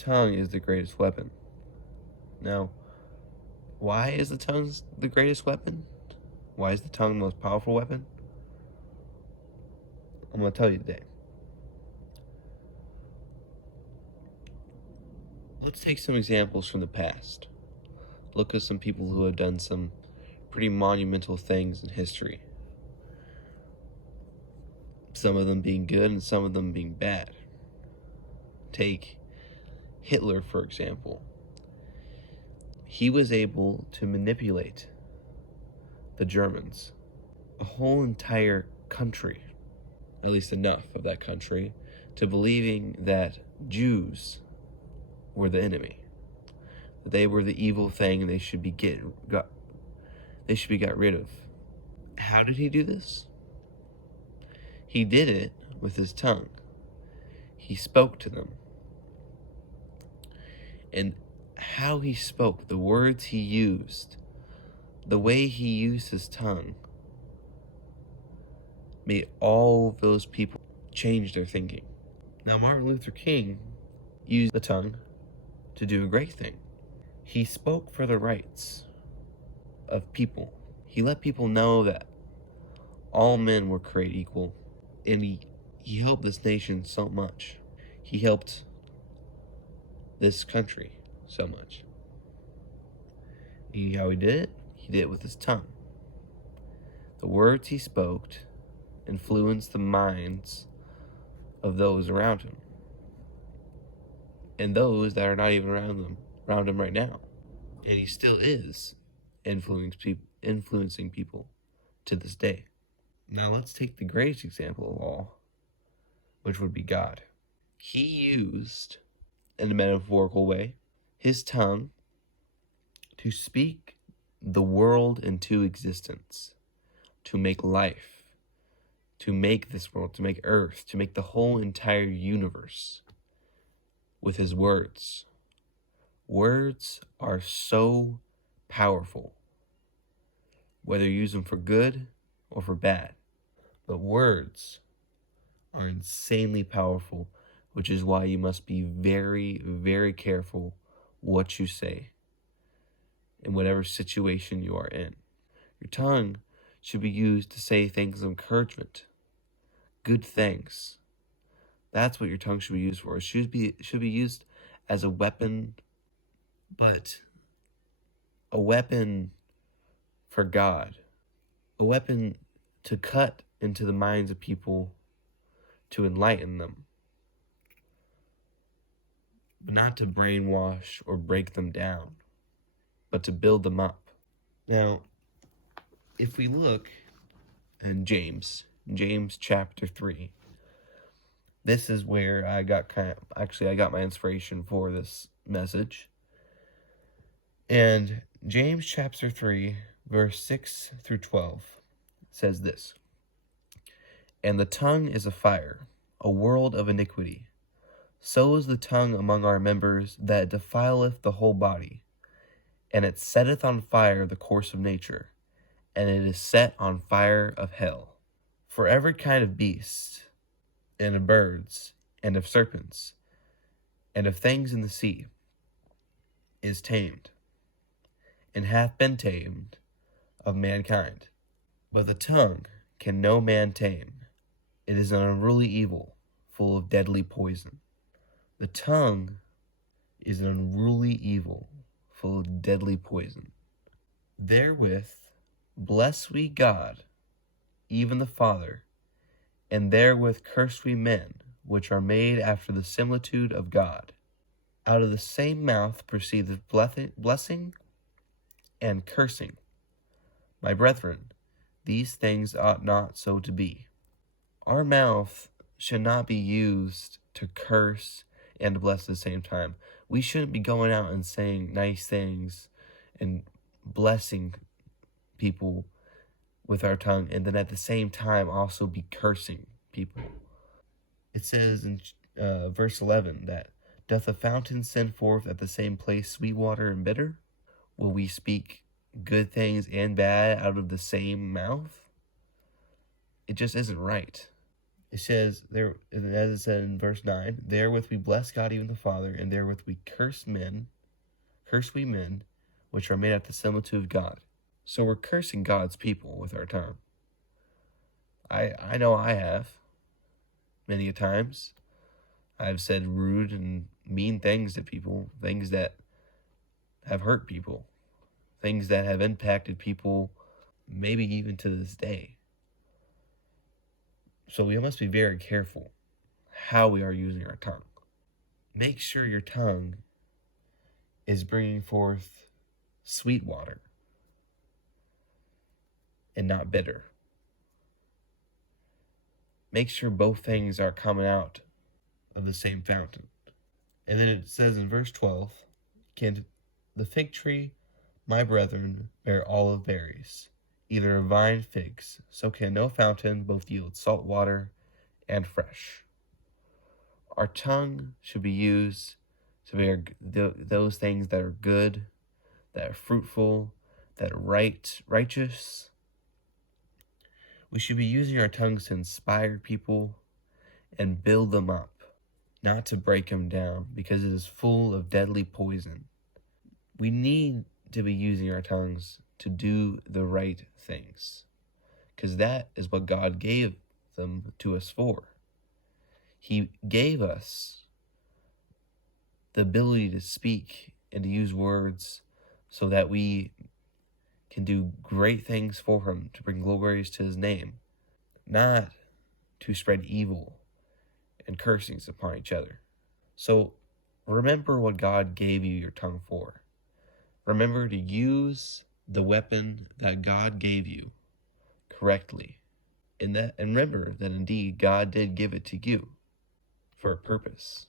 tongue is the greatest weapon. Now, why is the tongue the greatest weapon? Why is the tongue the most powerful weapon? I'm going to tell you today. Let's take some examples from the past. Look at some people who have done some pretty monumental things in history. Some of them being good and some of them being bad. Take Hitler, for example. He was able to manipulate the Germans, a whole entire country, at least enough of that country, to believing that Jews were the enemy, that they were the evil thing and they should be got rid of. How did he do this? He did it with his tongue. He spoke to them. And how he spoke, the words he used, the way he used his tongue, made all those people change their thinking. Now, Martin Luther King used the tongue to do a great thing. He spoke for the rights of people. He let people know that all men were created equal, and he helped this nation so much. He helped this country so much. You know how he did it? He did it with his tongue. The words he spoke influenced the minds of those around him, and those that are not even around him right now. And he still is influencing people to this day. Now let's take the greatest example of all, which would be God. He used, in a metaphorical way, his tongue to speak the world into existence, to make life, to make this world, to make earth, to make the whole entire universe with his words. Words are so powerful, whether you use them for good or for bad. But words are insanely powerful, which is why you must be very, very careful what you say in whatever situation you are in. Your tongue should be used to say things of encouragement, good things. That's what your tongue should be used for. It should be used as a weapon, but a weapon for God, a weapon to cut into the minds of people, to enlighten them, but not to brainwash or break them down, but to build them up. Now, if we look in James chapter 3, this is where I got my inspiration for this message. And James chapter 3, verse 6 through 12 says this: "And the tongue is a fire, a world of iniquity. So is the tongue among our members, that it defileth the whole body. And it setteth on fire the course of nature, and it is set on fire of hell. For every kind of beast, and of birds, and of serpents, and of things in the sea, is tamed, and hath been tamed of mankind. But the tongue can no man tame. It is an unruly evil, full of deadly poison." The tongue is an unruly evil, full of deadly poison. "Therewith bless we God, even the Father, and therewith curse we men, which are made after the similitude of God. Out of the same mouth proceedeth blessing and cursing. My brethren, these things ought not so to be." Our mouth should not be used to curse and to bless at the same time. We shouldn't be going out and saying nice things and blessing people with our tongue, and then at the same time also be cursing people. It says in verse 11 that, "Doth a fountain send forth at the same place sweet water and bitter? Will we speak good things and bad out of the same mouth?" It just isn't right. It says there, as it said in verse 9, therewith we bless God even the Father, and therewith we curse we men, which are made after the similitude of God. So we're cursing God's people with our tongue. I know I have, many a times. I've said rude and mean things to people, things that have hurt people, things that have impacted people, maybe even to this day. So we must be very careful how we are using our tongue. Make sure your tongue is bringing forth sweet water and not bitter. Make sure both things are coming out of the same fountain. And then it says in verse 12, can the fig tree, my brethren, bear olive berries, either a vine figs, so can no fountain both yield salt water and fresh. Our tongue should be used to bear those things that are good, that are fruitful, that are righteous. We should be using our tongues to inspire people and build them up, not to break them down, because it is full of deadly poison. We need to be using our tongues to do the right things, because that is what God gave them to us for. He gave us the ability to speak and to use words so that we can do great things for Him, to bring glories to His name, not to spread evil and cursings upon each other. So remember what God gave you your tongue for. Remember to use the weapon that God gave you correctly. And remember that indeed God did give it to you for a purpose.